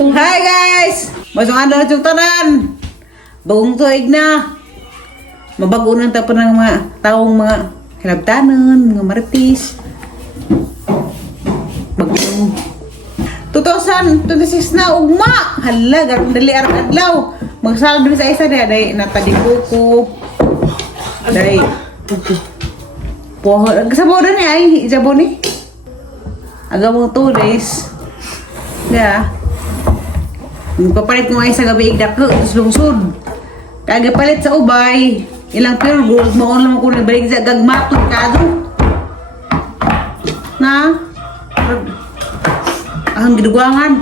Hi guys! Masong adlaw yung tanan. Bagong tuig na. Mabago ng tapo ng mga taong mga hilabtanon, mga maritis. Bagong 2026 na ugma. Hala, garang dali arang adlaw. Magsalad din sa isa na day natadikuko. Day. Poho, kasabo na ni ay ijabo ni. Aga mo 2 days. Ya. Papalit ko ay sa gabi igdako sa lungsod. Kaya palit sa ubay. Ilang pure gold mo lang ko nabalik sa gagmatod kado. Na. Ang gidugangan.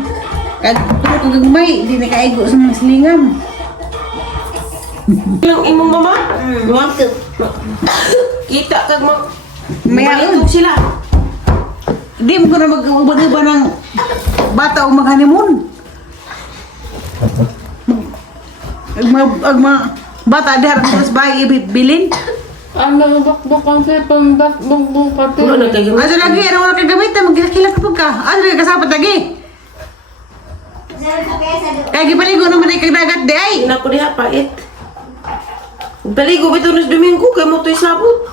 Kag tulo ko gagmay, di na kaigo sa mga silingan. Ilang imong mama? Kita kag mo. Mayroon Sila. Di mo ko na magbagiba ng bata o mag-honeymoon. Agma bata di harap terus bayi ibilin. Ano bakbukang sa pambakbuk pati. Ano na kayo? Ano lagi ano wala kay gamit magkilat pag ka. Ano lagi kasapat lagi. Kaya gipaligo naman ay kagdagat di ay. Ina ko diha pait. Baligo bitaw nas Domingo kay mo toy sabot.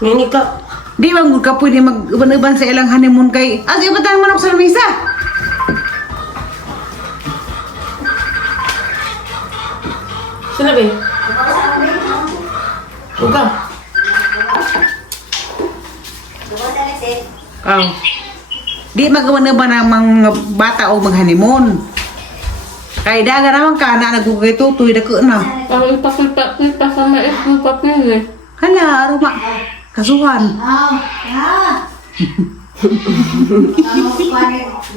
Ngini ka. Di bang ka pwede mag-uban sa ilang honeymoon kay. Ano yung batang manok sa lamisa? Sinabi? Uga. Di magawa na ba ng mga bata o mag-honeymoon? Kaya daga naman ka na nagugay tutoy na ko na. Ang ipakita sa mais mo papili. Hala, aroma. Kasuhan.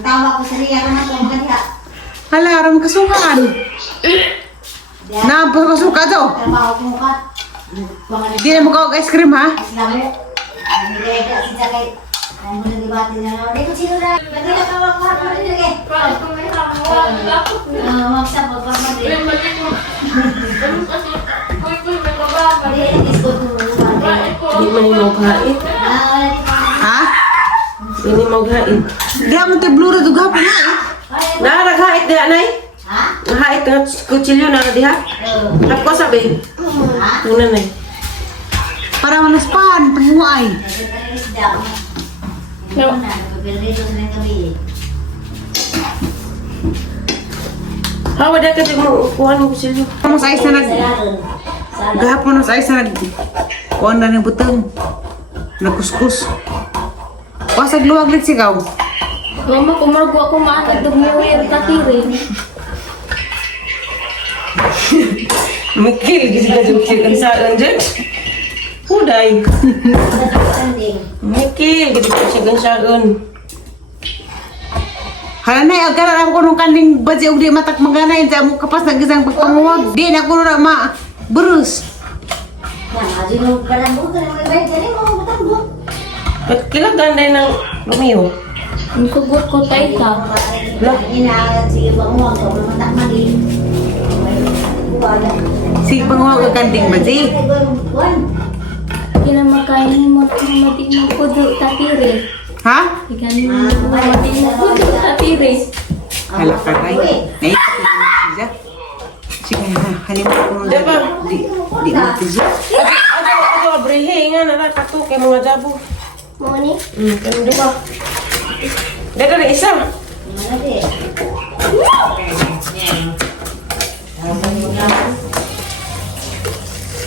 Tawa ko sa riya na po maganda. Hala, aroma kasuhan. Na, kasuka to. Trabaho ko ka. Di na mo ka ice cream ha? Islamo. Hindi ka si Sakay. Ang muna debate na lang. Dito sino na. Lagi na kawak ko. Lagi. Magsa po pa mo din. Di man mo gait. Ha? Dini mo gait. Di mo te blue red ugap na eh. Na gait diha nay. Ha? Gait nga kutsilyo na diha. At ko sabi. Una nay. Para manaspan, panguay. Hawa da ka di mo kuha ng kutsilyo. Kamu sa isa nag... Gahapon sa isa nag... Kuhan na ng butang. Nagkuskus. Wasag luwag lit sigaw. Mama, kumargo ako maatag dumiwir katiri. Mukil gisi ka jukil ang saan dyan. Huday. Mukil gisi ka siya gansaan. Hala na, agkaran ako nung kaning badzi og di matak maganay. Diyan mo kapas na gisang pagpanguwag. Di na ko na ma... Burus. Ba't kilaganday ng Romeo? Ang sugot ko tayo ka. Si panguwag ka kanding badzi. Kinamakain mo mati mo kudo tatiri. Ha? Iganin mo mati mo kudo tatiri. Hala ka ray. Naipag ko na siya. Sige na, halimut ko nung Diba? di natin siya. Ato, brehe nga na kato kay mga jabo. Mo ni? Ano di ba? Dito na isa.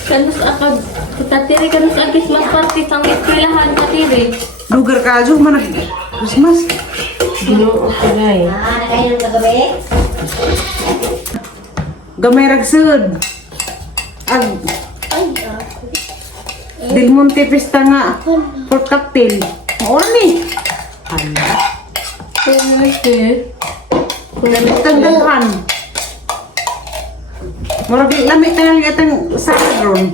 Kanus akad tatiri kanus agis mas party sang ipilahan tatiri. Lugar ka ajo man Christmas. Ginoo ko dai. Gamay ragsud. Ag Del Monte Pista nga for cocktail. Maura ni. Hala. Pwede. Tanggalhan. Mura di lamit na lang itang saron.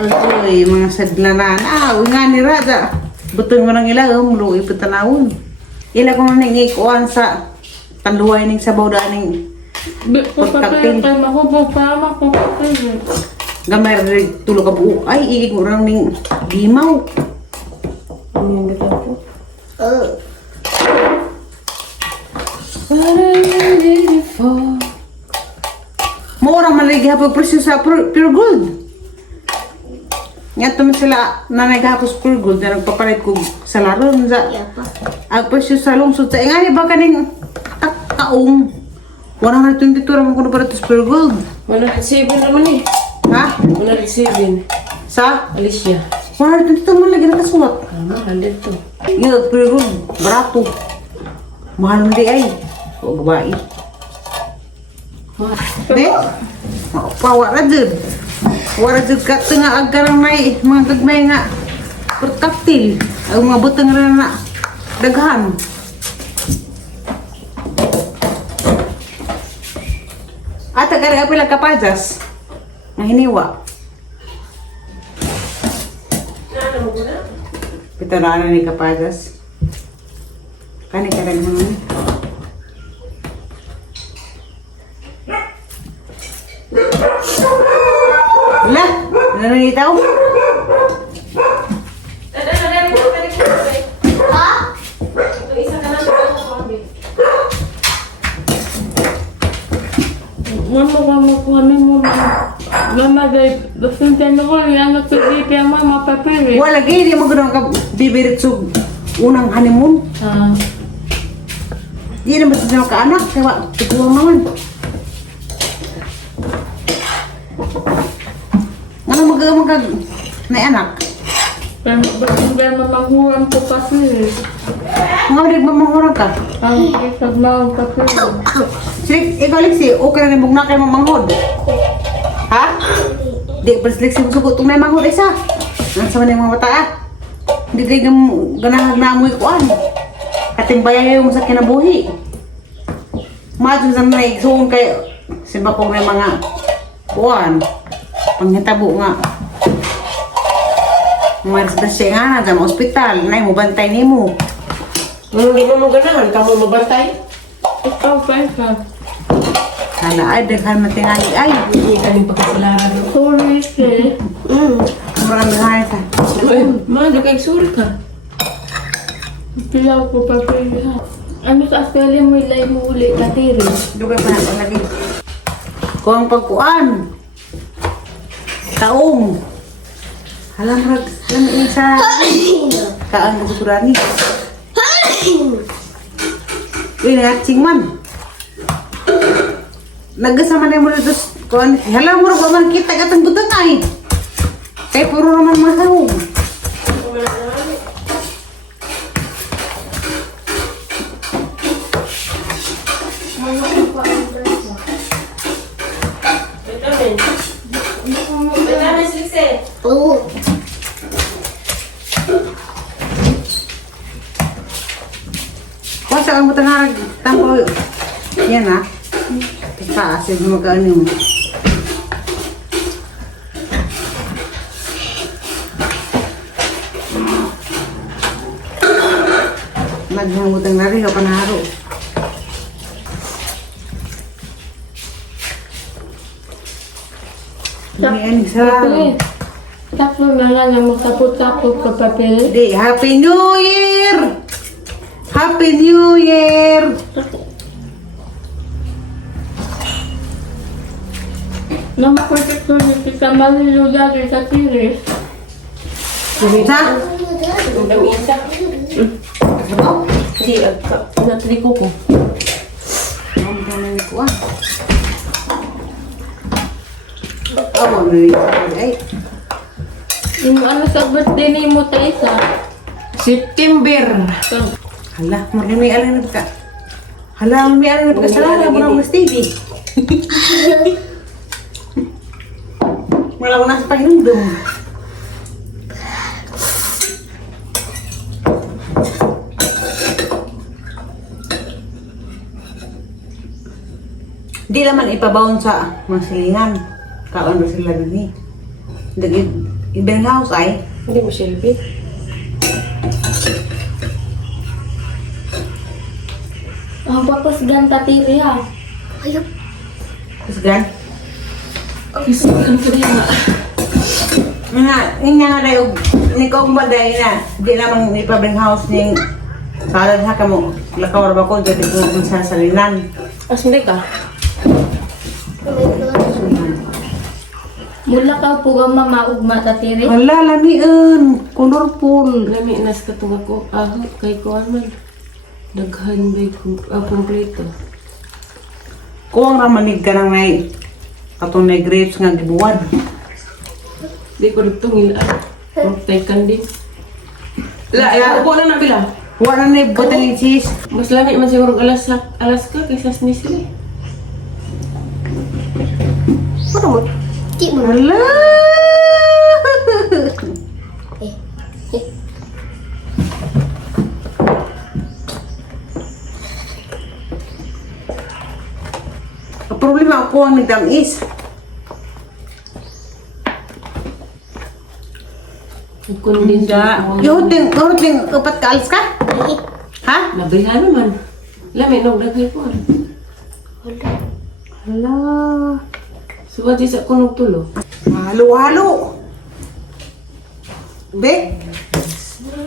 Agoy, mga sadlanan. Nga ni Raja. Butong mo ng ilaw, muluwi patanawon. Ila ko nang ikuan sa tanduay ning sabaw daning Pagkakil pa makubog pa makubog. gamay rin tulo ka buo. Ay, iig mo rin ning gimaw. Ano yung gata ko? Mura man lagi hapon presyo sa pure gold. Nga to sila na naghapos pure gold na nagpapalit ko sa laron sa ang presyo sa lungsod sa ingani ba kaning taong 122 raman ko na para to pure gold. 107 naman eh. Ha? 107. Sa? Alicia. 122 man lagi nakasuot. Mahal dito. Yung pure gold, barato. Mahal mo di ay. O babae. Be? Pawara jud. Wala jud ka tengah agar may mga gagmay nga perkaptil. Ang mga butang na daghan. Ata kari apil ang kapajas. Ang hiniwa. Pito na ni kapajas. Kani kari mo ni. Lah, nananitaw? Mama, babe, basuntan ako, yung anak ko dito yung mama, papiri. Wala lagi, di mo ganun ka bibirit sa unang honeymoon. Di naman sa ka anak, kaya tutuwa naman. Ano mag may anak? Pero basuntan mamanghuram ko papiri. Mga ulit mamahurang ka? Ang isag maong papiri. Sige, ikaw Lexi, okay na rin na kayo mamanghod. Ha? Di, pas Lexi mo sugot kung may manghod isa. Ang sama na yung mga mata ah. Hindi kayo ganahag na amoy kuan. Katimbaya yung sa kinabuhi. Matong sa mga igsoon kayo. Simba kong may mga kuan. Panghitabo nga. Maris na siya nga na sa mga ospital. Nay mo bantay ni mo. Hindi mo ganahan, kamu mabantay? Ikaw, Pesa. Hala ay, daghan matingali ay. Hindi ka rin pagkasalaran. Sorry, sis. Murang daghan sa. Ma, di kay suri ka. Pilaw ko papiri ha. Ano sa aspelia mo ilay mo uli katiri? Dugay pa natin lagi. Kung pagkuan. Taong. Halang rag. Halang isa. Kaan mo guturani. Uy, nangaching man. Nagkasama na mo dito. Halang mo rag man kita katang butang ay. Kaya puro naman masahog. Kung saan mo tangarag tampo. Yan ah. Taas yung magkano mo. Maghangutang na rin ka panaro. Yan, isa. Takbo na lang ang makapot-kapot ka papiri. Di, Happy New Year! Happy New Year! Namakulit ko dito sa malilula rin sa tiri. Sa? Ang dami isa. Hindi, natriko ko. Ang dami ko ah. Awa na rin sa ay. Yung ano sa birthday ni mo ta isa. September. Hala, may alam na ka. Hala, may alam na ka. Salamat mo na mas TV. Wala ko nasa pahinundong. Di naman ipabaon sa mga silingan. Kaon ba sila dun eh. Ibang house ay. Hindi mo silbi. Ang papasgan ta tiri ha. Terus gan. Isang ko rin ha. Nga nga dayo, ni ko baday na, di namang ipabring house ning salad ha kamo lakawar ba ko dito sa salinan. Asli ka? Mula ka po ang mamaugma tatiri. Hala, lamian, colorful. Lami nas katong ako. Kay ko man. Daghan bay kompleto. Kuwang ramanig ka nang may katong may grapes nga gibuwad. Di ko rin tungil tay kandi. La, upo na nabila. Wala na butang yung cheese. Mas lami man siguro alas ka kaysa snisli. Ano mo? Cik mo. Hala! Ang problema ako ang nagdamis. Nagkondensya. Yung upat ka, alis ka? Ha? Nabrihan naman. Lami nung daghay ko. Hala. Suwad sa kunog tulo. Halo-halo. Be?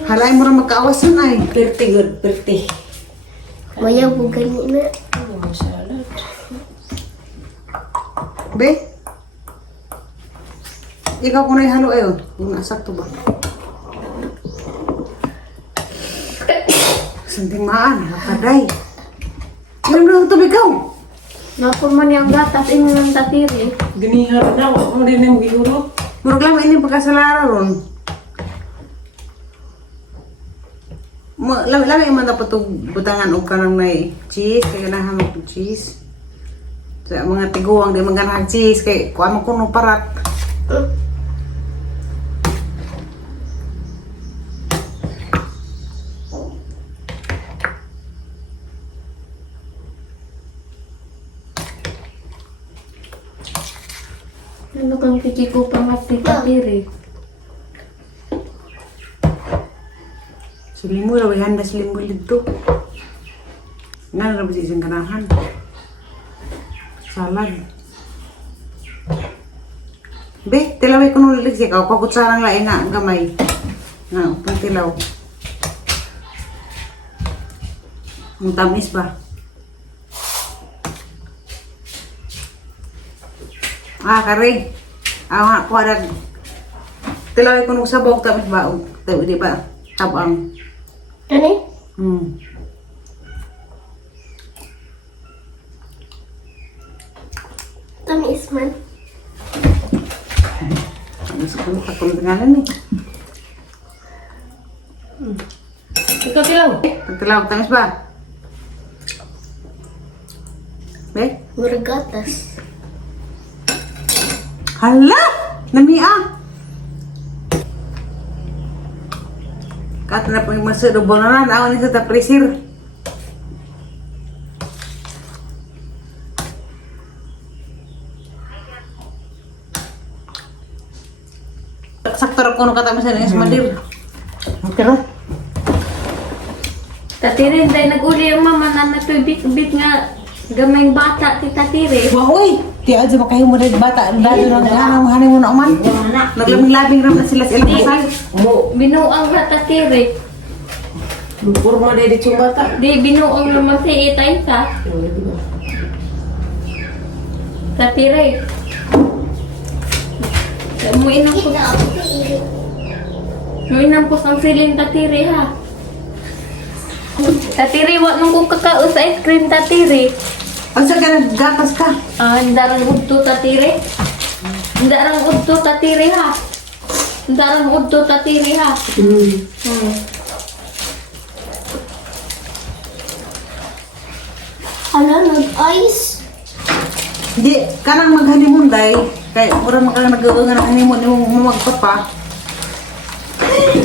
Halay mo rin magkaawas yun ay. Perti good, perti. Maya po ganyan na. Salad. Be? Ikaw ko na yung halo ayo. Yung asakto ba? Santimaan, nakaday. Inom lang ito, ikaw. Napurman yung gatas ino ng tatiri. Ganihar na, ako din yung gihuro. Murag lang ini pagkasalara ron. Lami man dapat ito butangan o kanang may cheese. Kaya nahamag ito cheese. Sa mga tiguang di magandang cheese. Kaya kuha mo kuno parat. Ano kang kiki ko pangat si tatiri? Sulimu raw handa sulimu dito. Nga raw isang kanahan. Salad. Be, tilaway ko nung lilig siya. Pakutsarang lain nga gamay. Nga, pang tilaw. Ang tamis ba? Kare. Nga, kuha na. Tilaway ko nung sabaw. Tamis ba? Di ba? Tabang. Ano? Tamis man. Tamis ko nung katuntungalan eh. Ikaw silang. Pagtilaw, tamis ba? Be? Muragatas. Hala! Namia! Kata na po yung masudo bonaran, awan niya sa tapresir. Sakto rin ko nung katamisan ng ismadir. Okay rin. Tatiri, dahil nag-uli yung mama na natubit-bit nga gamayng bata ti tatiri. Wahoy! Di aja makahiyo mo rin bata. Dahil na hanay mo na uman. Naglaming-labing ram na sila sa ilang kasal. Binuang na tatiri. Purma dia di bata. Di binuang naman si itay sa tatiri. Muinang po sang silin tatiri ha. Tatiri, wak nung kong kakao sa ice cream tatiri. Ang sa ka naggatas ka. Darang udto tatiri. Darang udto tatiri ha. Darang udto tatiri ha. Ano, nag-ice? Di, kanang mag-honeymoon day. Kaya mura makang nag-uungan ng honeymoon yung magpapa.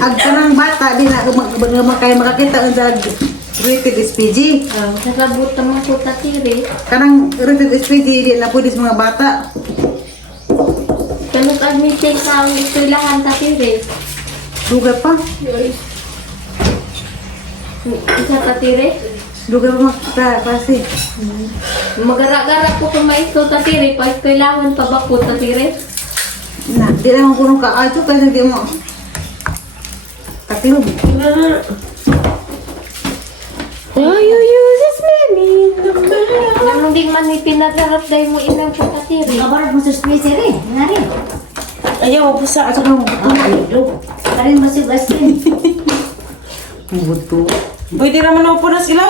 Ag kanang bata, di na kayo makakita ang rated SPG. Nakabot naman ko tatiri. Kanang rated SPG, di na pwede sa mga bata. Kanong admitin sa ang eskwelahan tatiri. Duga pa. Isa tatiri. Duga pa makita, kasi. Magara-gara po kung maisto tatiri. Pa eskwelahan pa ba po tatiri? Nah, di lang puno ka ato kasi di mo. Taklog. Why you use this many number? Nang di man ni pinagarap dahil mo inang tatiri. Kabarat mo sa spacer eh. Nari. Ayaw mo po sa ato ng buto. Karin mo si Bastin. Buto. Pwede naman ako po na sila.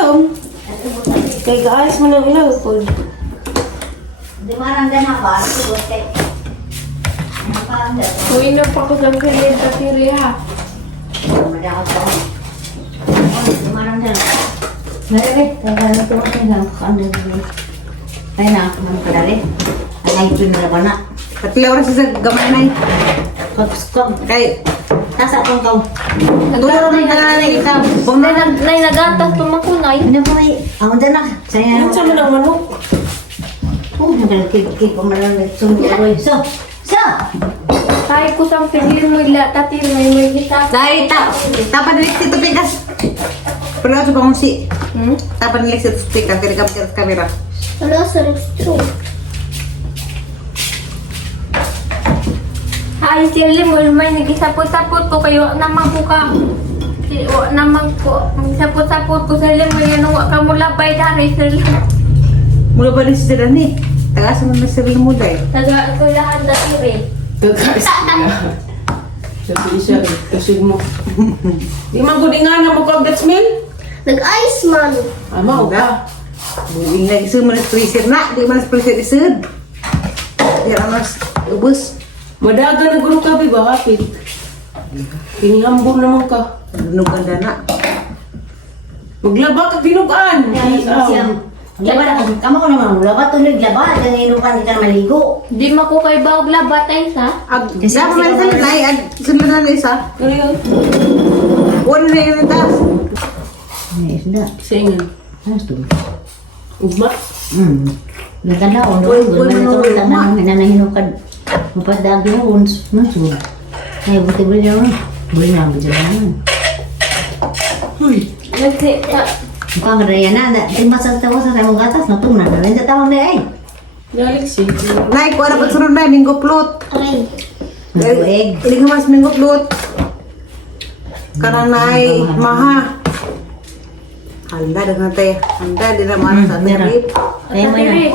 Kaya kaayos mo ng ilaw po. Di marang gana ba? Si Bote. Ano pa ang dito? Kung ino pa ko sa kaya tatiri ha. Madakot ako. Di marang gana. Nari, kaya ito ko lang kanda dito. Ay na, man pala rin. Ay, ito na ba na? Tatlaw na sa gamay na kay Nasa akong kau. turo na nanay ka. Nay nagantas tumakunay. Ano ba ay? Ako dyan na. Saya Yan sa mga manok. Oh, nagkikik ko malang nagsunod ako. So! Tayo ko sa piliin mo ila tatiri may kita. Dahil tapan nilik dito pikas. Pero ako bang si tapan nilik dito pikas kaya kapit sa kamera. Wala sa true. Ay, sili mo may nagisapot-sapot ko kayo namang ko ka. Namang ko, nagisapot-sapot ko sili mo yan wa ka mo labay dari sili. Mula ba rin sila ni? Tagas mo na sila mo dahil. Taga ko lahat tatiri. Kagkais niya. Sabi siya, kasig mo. Di man ko di nga na mag-congrats meal. Nag-ice man. Ama o ka. Buwing na isun mo na freezer na. Di man freezer isud. Yan ang mas ubus. Madaga na guro ka, ba? Hapit. Kinihambong naman ka. Nunugan na na. Maglaba ka dinugaan. Laban ako. Kamu ko naman. Laban tuloy laban. Kaya inupan kita maligo. Di man ko kay bawag labat ay sa. Kasi ako man sa nilay. Sunod na isa. Ano yun? Wala na yun ang taas. Ay, sudah. Saingan. Ano ito? Ugma? Nagkadaon. Uy, Gulman ito. uy, Tanang nanahinokan. Mapadagi na uns. Mansur. Ay, buti buli naman. Buli naman. Buli naman. Nagsi Mukhang raya na. Di masa tawa sa tayo gatas. Natungan na rin sa tawang na ay. Galing si. Nay, kuha na pagsunod na. Minggo plot. aray. Nagbueg. Hindi ka mas minggo plot. Kananay, maha. Handa, dengan tayo. Handa, di na mana sa Meron. trip. Kaya mo na. Tatiri.